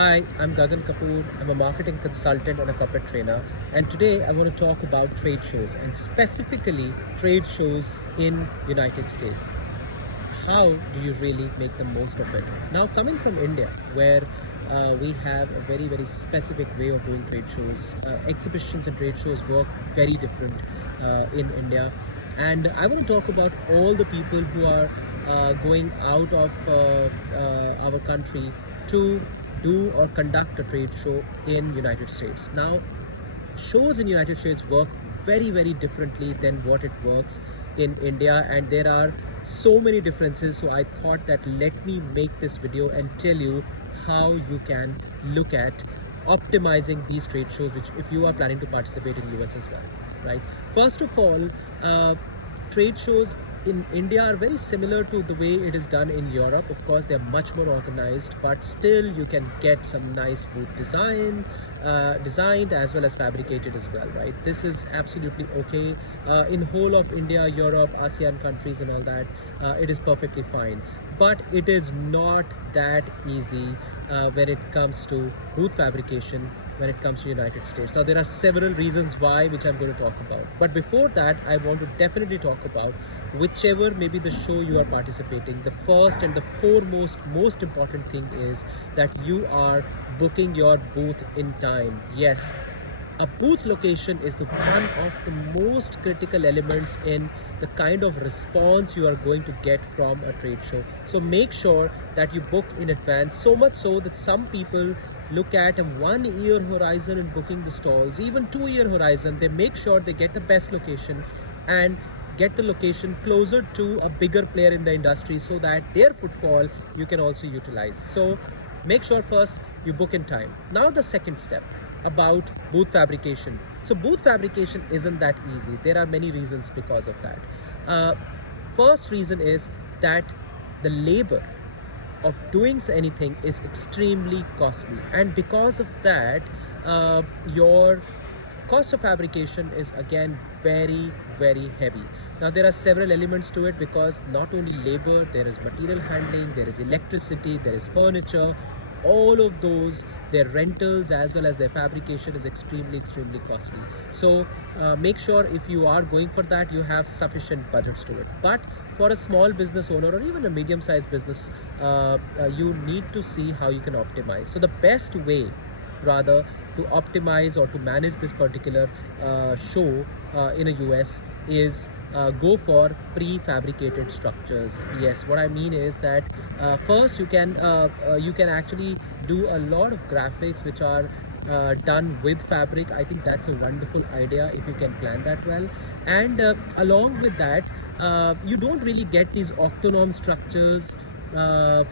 Hi, I'm Gagan Kapoor. I'm a marketing consultant and a corporate trainer. And today I want to talk about trade shows and specifically trade shows in United States. How do you really make the most of it? Now, coming from India, where we have a very specific way of doing trade shows, exhibitions and trade shows work very different in India. And I want to talk about all the people who are going out of our country to do or conduct a trade show in United States. Now, shows in United States work very differently than what it works in India, and there are so many differences. So I thought that let me make this video and tell you how you can look at optimizing these trade shows, which if you are planning to participate in US as well, right? First of all, trade shows in India are very similar to the way it is done in Europe. Of course, they're much more organized, but still you can get some nice booth designed as well as fabricated as well, right? This is absolutely okay. In whole of India, Europe, ASEAN countries and all that, it is perfectly fine. But it is not that easy when it comes to booth fabrication when it comes to United States. Now, there are several reasons why, which I'm going to talk about. But before that, I want to definitely talk about whichever may be the show you are participating. The first and the foremost, most important thing is that you are booking your booth in time. Yes, a booth location is one of the most critical elements in the kind of response you are going to get from a trade show. So make sure that you book in advance, so much so that some people look at a 1 year horizon in booking the stalls, even 2 year horizon. They make sure they get the best location and get the location closer to a bigger player in the industry so that their footfall you can also utilize. So make sure first you book in time. Now the second step about booth fabrication. So booth fabrication isn't that easy. There are many reasons because of that. First reason is that the labor of doing anything is extremely costly, and because of that your cost of fabrication is again very heavy. Now there are several elements to it, because not only labor, there is material handling, there is electricity, there is furniture, all of those, their rentals as well as their fabrication is extremely costly. So make sure if you are going for that, you have sufficient budgets to it. But for a small business owner or even a medium-sized business, you need to see how you can optimize. So the best way rather to optimize or to manage this particular show in a US is go for prefabricated structures. Yes, what I mean is that first you can actually do a lot of graphics which are done with fabric. I think that's a wonderful idea if you can plan that well. And along with that, you don't really get these octanorm structures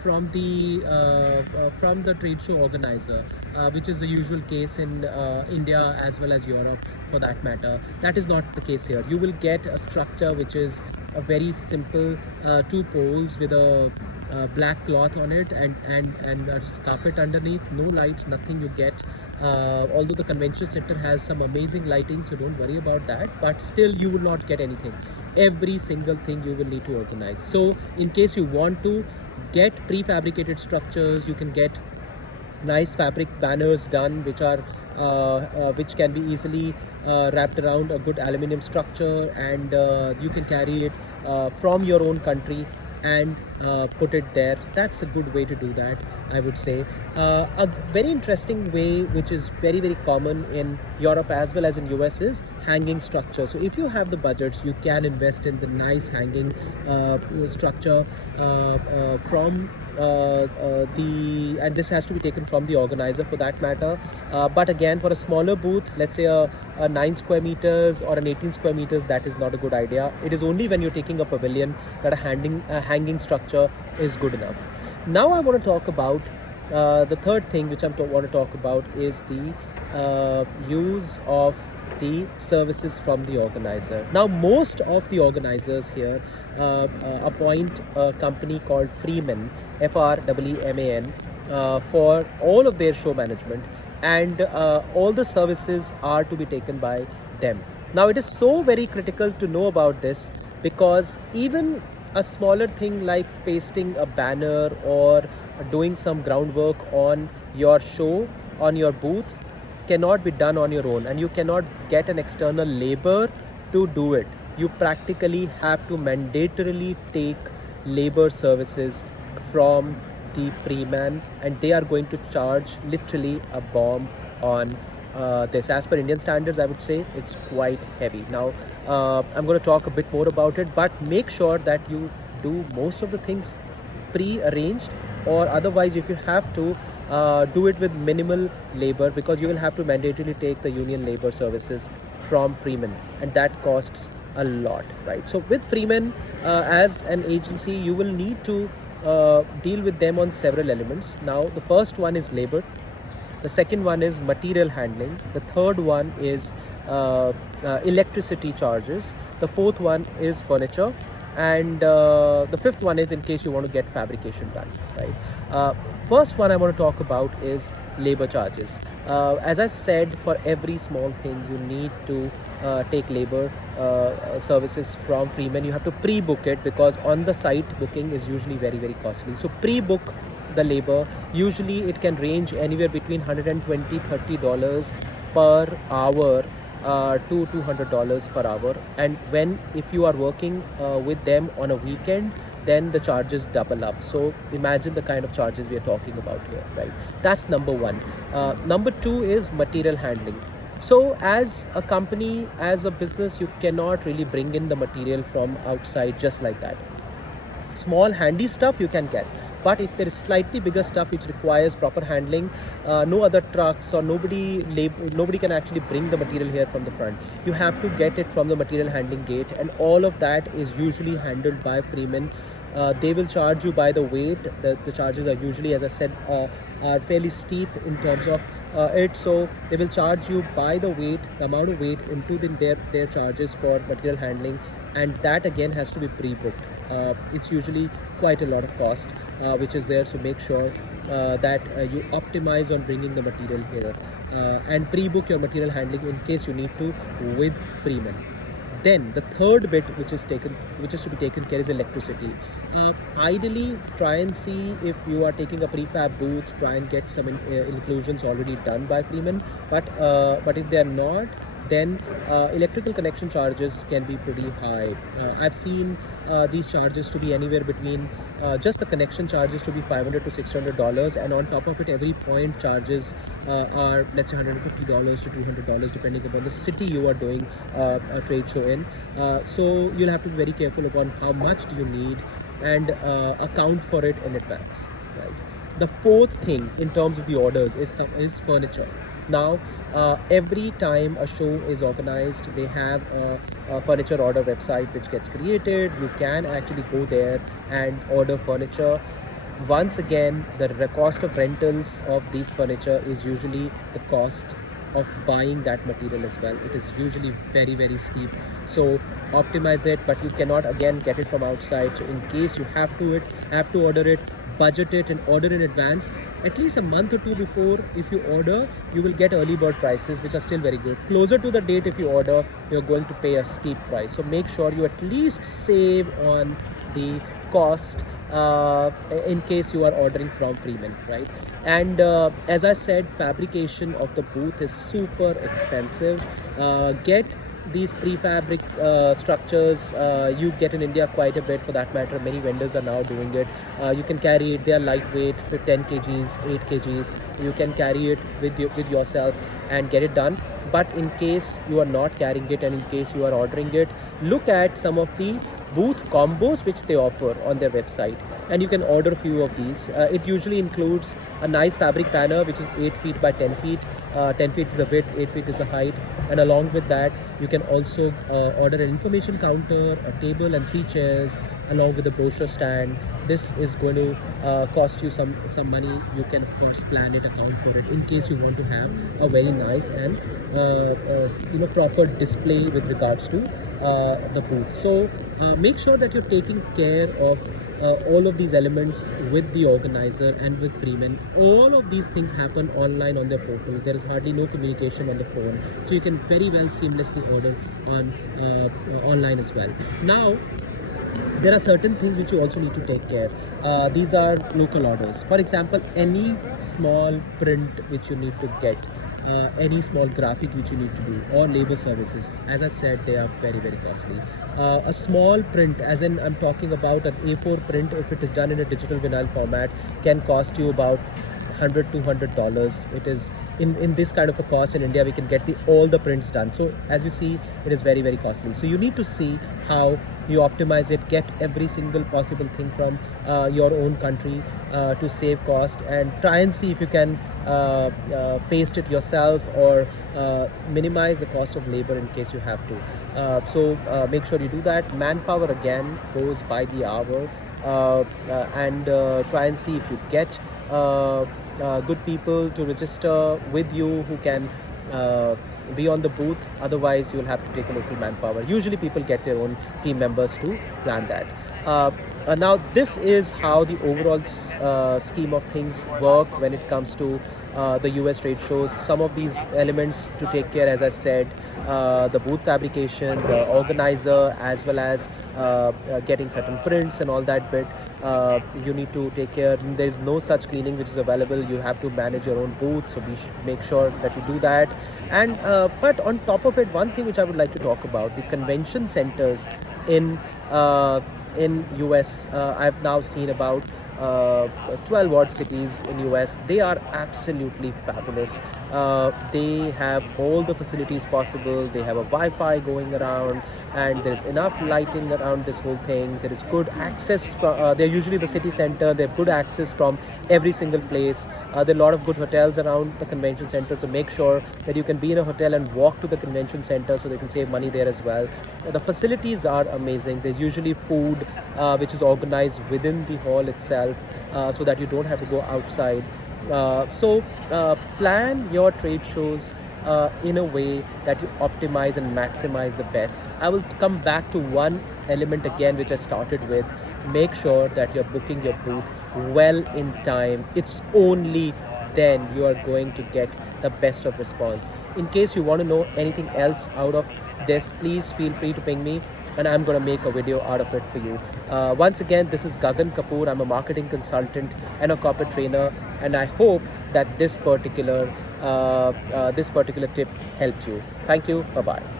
from the trade show organizer, which is the usual case in India as well as Europe for that matter. That is not the case here. You will get a structure which is a very simple two poles with a black cloth on it and a carpet underneath, no lights, nothing you get. Although the convention center has some amazing lighting, so don't worry about that, but still you will not get anything. Every single thing you will need to organize. So in case you want to get prefabricated structures, you can get nice fabric banners done which are which can be easily wrapped around a good aluminum structure, and you can carry it from your own country and put it there. That's a good way to do that, I would say. A very interesting way which is very common in Europe as well as in US is hanging structure. So if you have the budgets, you can invest in the nice hanging structure from and this has to be taken from the organizer for that matter. But again, for a smaller booth, let's say a 9 square meters or an 18 square meters, that is not a good idea. It is only when you're taking a pavilion that a hanging structure is good enough. Now I want to talk about the third thing which I want to talk about is the use of the services from the organizer. Now most of the organizers here appoint a company called Freeman, FREEMAN, for all of their show management, and all the services are to be taken by them. Now it is so very critical to know about this, because even a smaller thing like pasting a banner or doing some groundwork on your show, on your booth, cannot be done on your own, and you cannot get an external labor to do it. You practically have to mandatorily take labor services from the free man, and they are going to charge literally a bomb on this. As per Indian standards, I would say it's quite heavy. Now I'm going to talk a bit more about it, but make sure that you do most of the things pre-arranged, or otherwise if you have to, do it with minimal labor, because you will have to mandatorily take the union labor services from Freeman, and that costs a lot, right? So with Freeman, as an agency, you will need to deal with them on several elements. Now the first one is labor, the second one is material handling, the third one is electricity charges, the fourth one is furniture, and the fifth one is in case you want to get fabrication done, right? First one I want to talk about is labor charges. As I said, for every small thing you need to take labor services from Freeman. You have to pre-book it, because on the site booking is usually very costly. So pre-book the labor. Usually it can range anywhere between $120-$130 per hour to $200 per hour, and if you are working with them on a weekend, then the charges double up. So imagine the kind of charges we are talking about here, right? That's number one. Number two is material handling. So as a company, as a business, you cannot really bring in the material from outside just like that. Small handy stuff you can get, but if there is slightly bigger stuff which requires proper handling, no other trucks or nobody can actually bring the material here from the front. You have to get it from the material handling gate, and all of that is usually handled by Freeman. They will charge you by the weight. The charges are usually, as I said, are fairly steep in terms of it. So they will charge you by the weight, the amount of weight into their charges for material handling, and that again has to be pre-booked. It's usually quite a lot of cost which is there, so make sure that you optimize on bringing the material here, and pre-book your material handling in case you need to with Freeman. Then the third bit which is to be taken care is electricity. Ideally, try and see if you are taking a prefab booth, try and get some inclusions already done by Freeman, but if they are not, then electrical connection charges can be pretty high. I've seen these charges to be anywhere between just the connection charges to be $500 to $600, and on top of it, every point charges are, let's say, $150 to $200, depending upon the city you are doing a trade show in. So you'll have to be very careful upon how much do you need, and account for it in advance, right? The fourth thing in terms of the orders is furniture. Now, every time a show is organized, they have a furniture order website which gets created. You can actually go there and order furniture. Once again, the cost of rentals of these furniture is usually the cost of buying that material as well. It is usually very steep. So optimize it, but you cannot again get it from outside. So in case you have to order it, budget it and order in advance, at least a month or two before. If you order, you will get early bird prices which are still very good. Closer to the date, if you order, you're going to pay a steep price. So make sure you at least save on the cost in case you are ordering from Freeman, right? And as I said, fabrication of the booth is super expensive. Get these prefabric structures you get in India quite a bit, for that matter. Many vendors are now doing it. You can carry it, they are lightweight, 10 kgs, 8 kgs. You can carry it with yourself and get it done. But in case you are not carrying it and in case you are ordering it, look at some of the booth combos which they offer on their website, and you can order a few of these. It usually includes a nice fabric banner which is 8 feet by 10 feet. 10 feet is the width, 8 feet is the height, and along with that you can also order an information counter, a table and 3 chairs, along with a brochure stand. This is going to cost you some money. You can of course plan it, account for it, in case you want to have a very nice and proper display with regards to the booth. So make sure that you're taking care of all of these elements with the organizer and with Freeman. All of these things happen online on their portal. There is hardly no communication on the phone, so you can very well seamlessly order on online as well. Now, there are certain things which you also need to take care. These are local orders. For example, any small print which you need to get, any small graphic which you need to do, or labor services, as I said, they are very, very costly. A small print, as in I'm talking about an A4 print, if it is done in a digital vinyl format, can cost you about $100-200. It is in this kind of a cost in India, we can get all the prints done. So as you see, it is very, very costly. So you need to see how you optimize it, get every single possible thing from your own country to save cost, and try and see if you can paste it yourself, or minimize the cost of labor in case you have to. So make sure you do that. Manpower again goes by the hour, and try and see if you get good people to register with you who can be on the booth. Otherwise you'll have to take a local manpower. Usually people get their own team members to plan that. Now this is how the overall scheme of things work when it comes to the US trade shows. Some of these elements to take care, as I said, the booth fabrication, the organizer, as well as getting certain prints and all that bit, you need to take care. There is no such cleaning which is available. You have to manage your own booth, so make sure that you do that. And but on top of it, one thing which I would like to talk about, the convention centers in US. I've now seen about 12 odd cities in US. They are absolutely fabulous. They have all the facilities possible. They have a Wi-Fi going around, and there's enough lighting around this whole thing. There is good access from, they're usually the city center. They have good access from every single place. There are a lot of good hotels around the convention center, so make sure that you can be in a hotel and walk to the convention center, so they can save money there as well. The facilities are amazing. There's usually food which is organized within the hall itself, so that you don't have to go outside. So plan your trade shows in a way that you optimize and maximize the best. I will come back to one element again which I started with. Make sure that you're booking your booth well in time. It's only then you are going to get the best of response. In case you want to know anything else out of this, please feel free to ping me, and I'm going to make a video out of it for you. Once again, this is Gagan Kapoor. I'm a marketing consultant and a corporate trainer, and I hope that this particular tip helped you. Thank you. Bye-bye.